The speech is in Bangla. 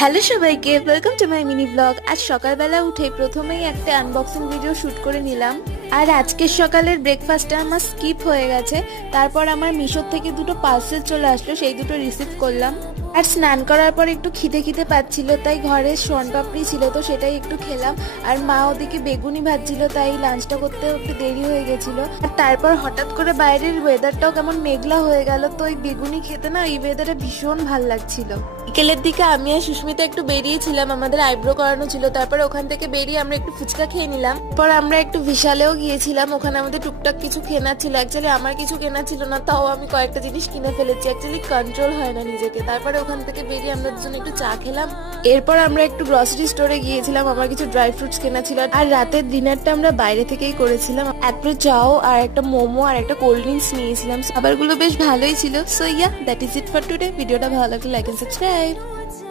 হ্যালো সবাইকে, welcome to my mini blog. আজ সকালবেলা উঠে প্রথমেই একটা আনবক্সিং ভিডিও শুট করে নিলাম। আর আজকের সকালের ব্রেকফাস্টটা আমার স্কিপ হয়ে গেছে। তারপর আমার মিশোর থেকে দুটো পার্সেল চলে আসলো, সেই দুটো রিসিভ করলাম। আর স্নান করার পর একটু খিদে পাচ্ছিল, তাই ঘরে শনপাপড়ি ছিল তো সেটাই একটু খেলাম। আর মা ওদিকে বেগুনি ভাজছিল, তাই লাঞ্চটা করতে একটু দেরি হয়ে গেছিল। আর তারপর হঠাৎ করে বাইরের ওয়েদারটাও কেমন মেঘলা হয়ে গেল, তো ওই বেগুনি খেতে না এই ওয়েদারে ভীষণ ভাল লাগছিল। বিকেলের দিকে আমি আর সুস্মিতা একটু বেরিয়েছিলাম, আমাদের আইব্রো করানো ছিল। তারপর ওখান থেকে বেরিয়ে আমরা একটু ফুচকা খেয়ে নিলাম। পর আমরা একটু বিশালেও গিয়েছিলাম, ওখানে আমাদের টুকটাক কিছু কেনা ছিল। অ্যাকচুয়ালি আমার কিছু কেনা ছিল না, তাও আমি কয়েকটা জিনিস কিনে ফেলেছি। অ্যাকচুয়ালি কন্ট্রোল হয় না নিজেকে। তারপরে ওখান থেকে বেরিয়ে আমরা দুজন একটু চা খেলাম। এরপর আমরা একটু গ্রসারি স্টোরে গিয়েছিলাম, আমার কিছু ড্রাই ফ্রুটস কেনা ছিল। আর রাতের ডিনারটা আমরা বাইরে থেকেই করেছিলাম। এক প্লেট চাও আর একটা মোমো আর একটা কোল্ড ড্রিঙ্কস নিয়েছিলাম। খাবারগুলো বেশ ভালোই ছিল। So yeah, that is it for today. ভিডিওটা ভালো লাগলে লাইক এন্ড সাবস্ক্রাইব।